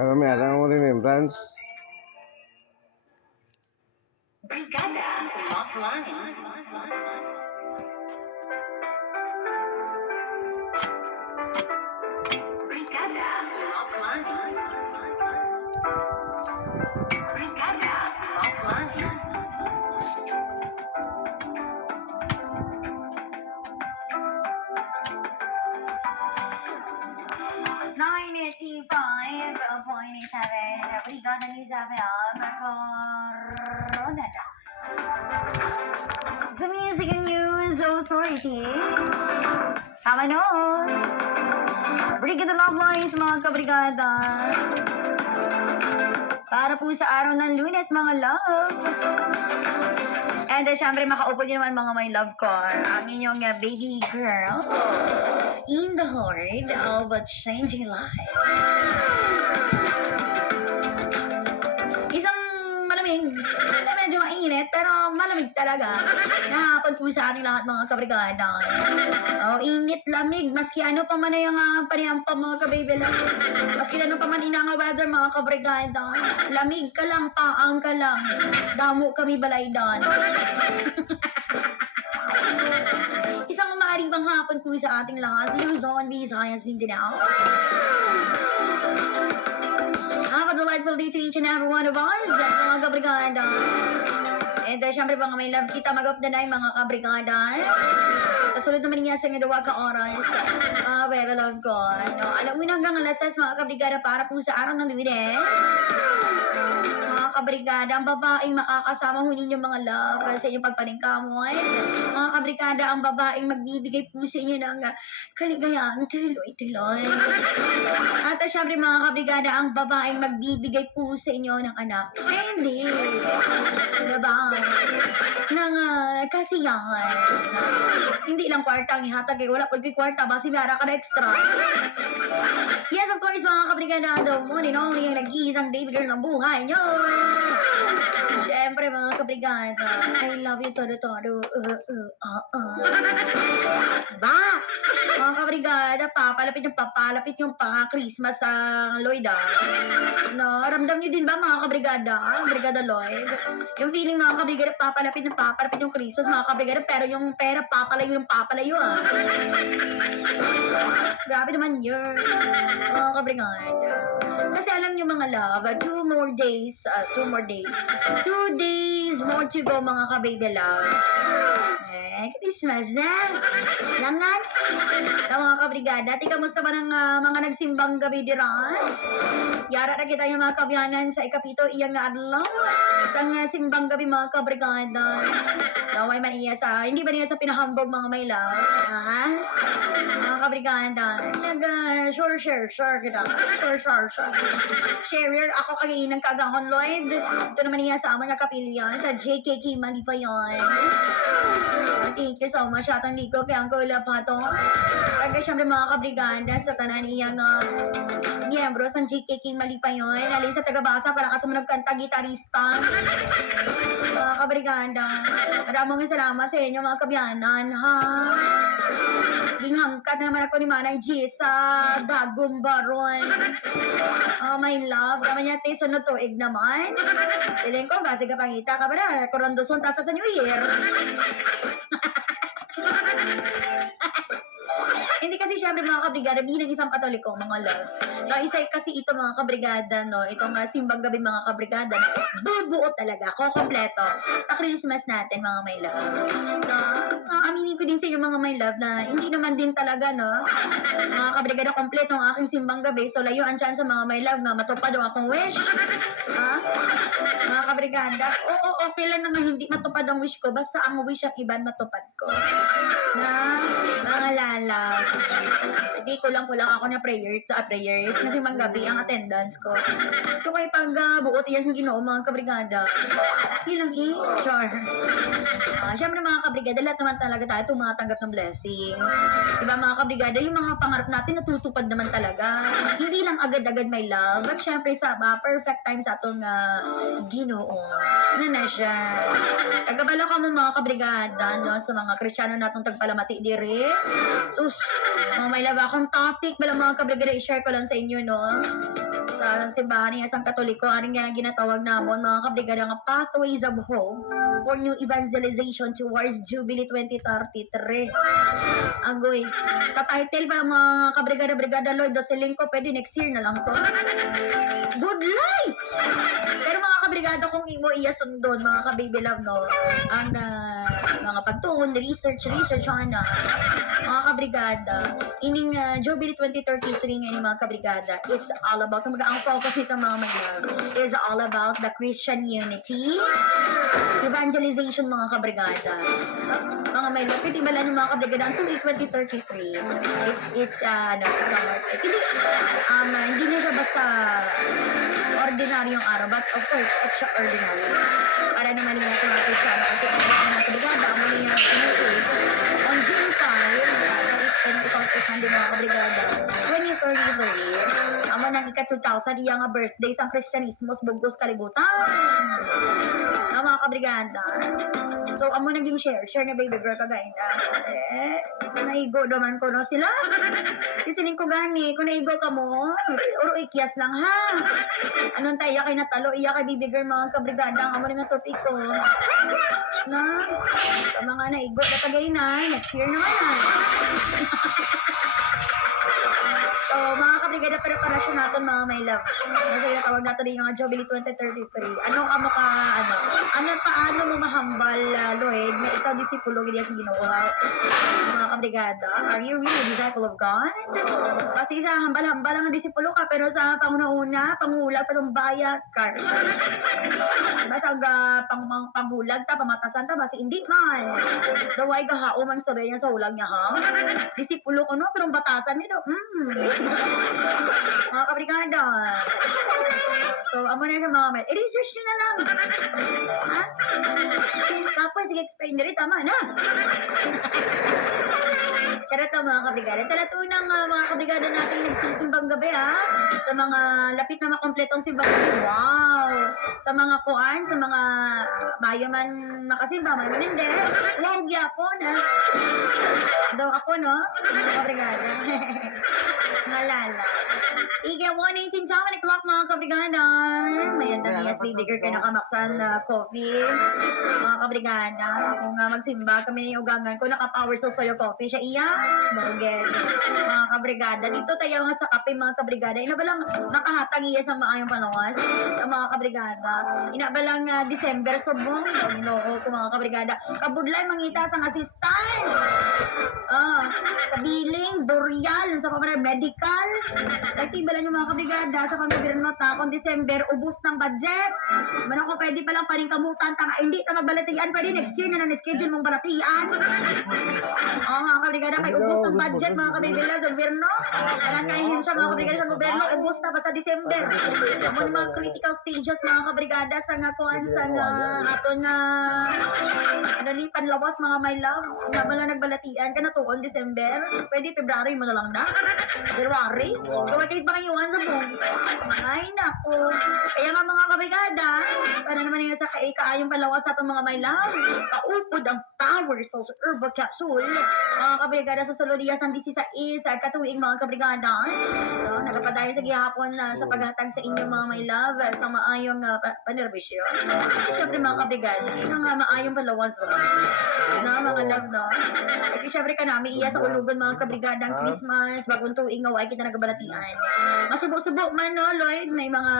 Kami ada ang remembrance. Brigada Love Brigada Love Brigada Love 985.7 Brigada News FM Coronada. The Music and News Authority. Tama noon. Brigada Love Lines, mga kabrigada. Para po sa araw ng Lunes, mga love. And syempre, makaupo nyo naman mga my love ko. Ang inyong baby girl in the heart of a changing life. Isang malamig, medyo mainit, pero malamig talaga. Nahapon po sa ating lahat mga kabrigada. Oh, init, lamig, maski ano pa man yung paniyampa mga kababy lang. Maski ano pa man inang weather mga kabrigada. Lamig ka lang, paang ka lang. Damo kami balay doon. Isang maaaring bang hapon po sa ating lahat. Luzon, Visayas, Mindanao. Have a delightful day to each and every one of us, mga kabrigada. And syempre mga may love kita mag-up na mga kabrigada. Kasulod naman niya sa nga dawa ka oras. Pero love ko. No, alam mo na hanggang alas 6 mga kabrigada para po sa araw ng Lunes. Mga kabrigada, ang babaeng makakasama ho ninyo mga love sa inyong pagpaningkamon. Mga kabrigada, ang babaeng magbibigay po sa inyo ng kaligayahan, tuloy-tuloy. At syempre mga kabrigada, ang babaeng magbibigay po sa inyo ng anak. Hindi. Diba? Ng kasiyahan. Hindi lang kwarta ang ihatag. Wala pag kwarta, basi mayara ka na extra. Yes, of course, mga kabrigada, the one and only ang nag-iisang baby girl ng buhay nyo. Siyempre, mga kabrigada, I love you todo-todo. Ba? Mga kabrigada, papalapit yung pang-Christmas sa Lloyd, No, ramdam nyo din ba, mga kabrigada? Brigada Lloyd? Yung feeling, mga kabrigada, papalapit yung Christmas, mga kabrigada, pero yung pera, papalayo, Grabe naman yun, mga kabrigada. Kasi alam nyo mga love, 2 days more to go mga kababy love. Christmas na. Langan. Mga kabrigada, di kamusta ba ng mga nagsimbang gabi diran? Yara na kita yung mga kabyanan sa ikapito iyang nga adlaw. Sa simbang gabi mga kabrigada. Laway man iya sa, hindi ba niya sa pinahambog mga may love? Mga kabrigada. Sure kita. Sure. Share ako kaginang kagahon Lloyd. Ito naman niya sa amang kapilyan sa JKK Malipayon. Thank you so much atang ligo kay Uncle Lapato. Kaya syempre mga kabrigada sa tanan iyang miyembro sa JKK Malipayon. Alin sa tagabasa para kasamunag kanta gitarista. Mga kabrigada. Maraming salamat sa inyo mga kabyanan ha. Ginghangkat na naman ako ni Manang G sa Dagong Baron. My love, kama niya tayo sunod tuig naman. Tiling ko, kasi kapangita ka ba na? Korondoson tata sa New Year. Hindi kasi syempre mga kabrigada, bilang isang katoliko mga love. No, isa kasi ito mga kabrigada, no, itong simbang gabi mga kabrigada, bubuo talaga, kompleto sa Christmas natin mga my love. No, aminin ko din sa inyo mga my love na hindi naman din talaga, no, mga kabrigada, kompleto ang aking simbang gabi. So layuan chance sa mga my love na matupad ang akong wish. Mga kabrigada, okay lang naman hindi matupad ang wish ko, basta ang wish ang iban matupad ko. Na mga lalaw. Hindi kulang ako na prayers kasi manggabi ang attendance ko. So kaya pag buot yan sa Ginoo mga kabrigada, ilang sure. Siyempre mga kabrigada, lahat naman talaga tayo tumatanggap ng blessing. Diba mga kabrigada, yung mga pangarap natin natutupad naman talaga. Hindi lang agad-agad my love, but syempre sa perfect time sa atong Ginoo. Na siya. Kagabala ka mo mga kabrigada, no, sa mga Kristiyano natong tagpalamati diri. Sus, mga may love akong topic, bala mga kabrigada, i-share ko lang sa inyo, no. sa simbahan niya isang Katoliko, ano nga ginatawag namon mga kabrigada nga Pathways of Hope for New Evangelization towards Jubilee 2033. Agoy. Sa title pa mga kabrigada-brigada Lloyd Doselenko, pwede next year na lang to. Good life! Pero mga kabrigada kung imo iya sundon, mga kababy love, no, ang mga pagtuon, research, ana, mga kabrigada, ining Jubilee 2033 ngayon mga kabrigada, it's all about, ang focus nito mga love, is all about the Christian unity, evangelization mga kabrigada. Mga may love, pwede ba lang yung mga kabrigada, until 2033, it's hindi na siya basta ordinaryong araw, but of course, extraordinary. Para naman yung mga Kristiyano kasi ang mga kabrigada, ang mga sinusunod on June 5, Pentecostal Sunday mga kabrigada, 2033, ang mga ika-2000, iya nga birthday sa Kristyanismo, bugos kalibutan. Ang mga kabrigada. So, amo naging share na baby girl kagain na. Naigo naman ko no sila. Sisiling ko gani, kung naigo ka mo, uro ikias lang ha. Anong tayo kay natalo, iya kay baby girl mga kabrigada, ang amo na topic ko. Na, sa mga naigo na kagain na, next year naman na. So, mga kabrigada, preparasyon natin mga my love. Kasi tawag natin rin yung Jubilee 2033. Ano paano mo mahambal, Lloyd, na ikaw disipulo gini sa Ginoo? Mga kabrigada, are you really a disciple of God? Kasi sa hambal-hambal ang disipulo ka, pero sa panguna-una, pangulag, panumbaya, ka. Basag panghulag ta, pamatasan ta, basi hindi man. Daway gahao man sa niya sa ulag niya, ha? Disipulo ko, no? Pero batasan nito, mga kabrigada. So, amo na sa mga met. I-research nyo na lang. Ha? Tapos, sige-explain na rin. Tama na. Charot ang mga kabrigada. Sa latunang mga kabrigada natin nagsisimbang gabi, ha? Sa mga lapit na makompletong simbang gabi. Wow! Sa mga kuan, sa mga mayaman makasimba, mayaman hindi. Wow, gyapon, ha? Daw ako, no? Mga kabrigada. Ngalala. Iga 1:18 sa amin o'clock mga kabrigada. Mayan na niya Lidiger kayo nakamaksan na coffee. Mga kabrigada. Kung magsimba kami ng ugangan ko, naka-power source kayo coffee siya iya. Morgan. Mga kabrigada. Dito tayo nga sa kape mga kabrigada. Ina ba lang nakahatang iya sa maayong panawas? Mga kabrigada. Ina ba lang December subong? No, kung mga kabrigada. Kabudlay mangita sa assistant. Kabiling, Dorial, sa pamaray medical. Nagtiba lang yung mga kabrigada sa pamibirno ta kung December, ubus ng budget. Mano ko pwede palang pa rin kamutan, hindi ka magbalatian, pwede next year na na-schedule mong balatian. Mga kabrigada, kay ubus ng budget mga kabrigada sa gobyerno. Kailan kainin siya mga kabrigada sa gobyerno, ubus na basta December. Amo yung mga critical stages mga kabrigada sa nga kuhan sa nga aton nga panlawas mga my love. Nga ba lang nagbalatian ka na tuon December? Pwede February mo na lang na? February? Kumakit ba kayo sa buong? Ay, naku. Kaya nga mga kabrigada, para naman yung sa kaayong palawas sa itong mga my love, kaupod ang power sa herbal capsule. Mga kabrigada sa Solodias ang 16 sa katuwing mga kabrigada. So, nagapadayo sa gihapon sa paghatag sa inyong mga my love sa maayong panerbisyo. Siyempre mga kabrigada, yun nga maayong palawas. Mga love, no? Kasi siyempre ka namin iya sa ulugan mga kabrigada ang Christmas, bagong tuwing nga kita nagabalatian. Masubok-subok man, no, Lloyd? May mga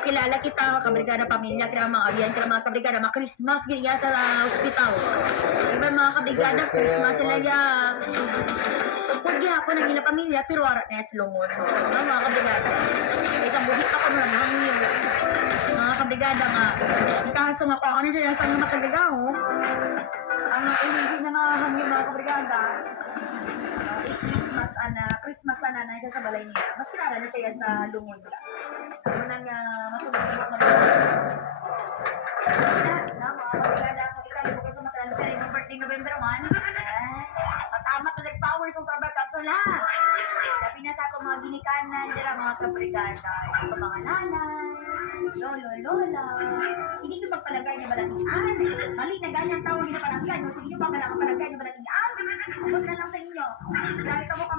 pakilala kita, kabrigada pamilya, kaya mga abiyan, kaya mga kabrigada, mga Christmas, ganyan sa hospital. Diba mga kabrigada, Christmas sila ya. Tungkol ako ng ilang pamilya, pero arat na slungon. Mga kabrigada. Isang buhit ako na hangin. Mga kabrigada nga, ikaso nga ako na siya sa mga kabrigada, ang hindi na nga hangin mga kabrigada. Christmas na siya sa balay niya. Mas kilala na siya sa lungod lang. Ano nang masubok-subok na rin. Mga kabrigada, kung ikali ko sa matransfer yung birthday November 1, matamat na nag-power sa herbal capsule ha. Sabi na sa itong mga ginikanan, dira mga kabrigada, yung mga nanay, lolo, lola, hindi nyo magpalagay niya balatian. Mali na ganyan tawag niyo palagyan. Sige nyo ba palagay niyo balatian? Huwag na lang sa inyo. Dahil ka mo